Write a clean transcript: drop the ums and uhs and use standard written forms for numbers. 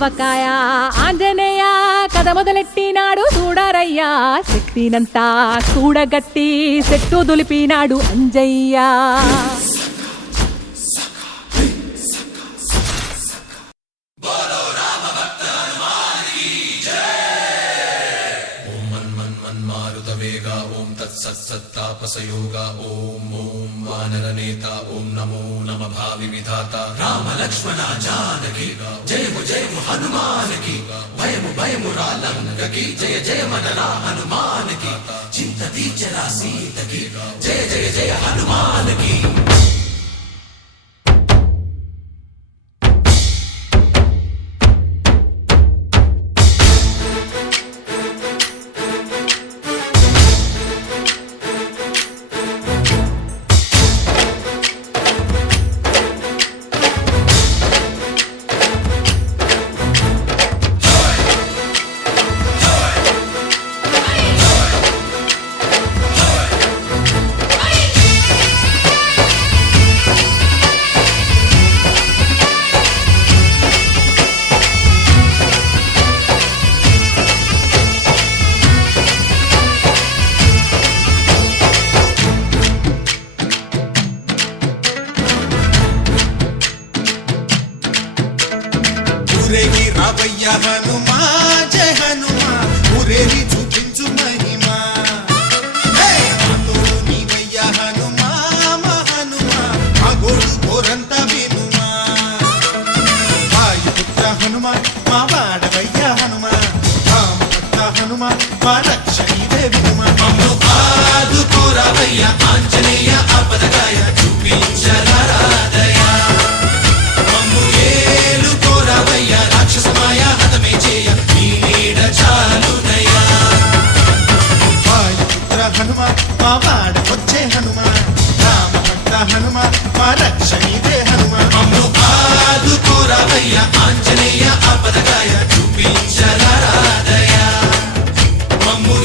ఆవకాయ ఆంజనేయ కథ మొదలెట్టినాడు చూడరయ్యా శక్తినంతా కూడగట్టి చెట్టు దులిపినాడు అంజయ్య ఓం తత్సత్తాపసయోగా ఓం ఓం వానరనేత ఓం నమో నమ భావి విధాత రామ లక్ష్మణ జానకి జయము జయము హనుమానకి భయము భయము రాలంకకి జయ జయ మనరా హనుమానకి చింత తీర్చరా సీతకి జయ జయ జయ హనుమానకి ఊరేగి రావయ్య హనుమా జయ హనుమా ఊరేగి చూపించు మహిమా తోడు నీవయ్య హనుమా మా హనుమా మా గోడు కోరంత వినుమా వాయుపుత్ర హనుమా మా వాడవయ్య హనుమా రామభక్త హనుమా మా రక్షణీవే వినుమా మమ్ము ఆదుకోరావయ్య ఆంజనేయ ఆపదగాయ చూపించరాదయ రాక్షసమాయ హతమే చేయ నీ నీడ చాలునయా వాయుపుత్ర హనుమ మా వాడ వచ్చే హనుమ రామభక్త హనుమ మా రక్షణీదే హనుమ మమ్ము ఆదుకోరావయ్య ఆంజనేయ ఆపదగాయ చూపించరాదయ మమ్ము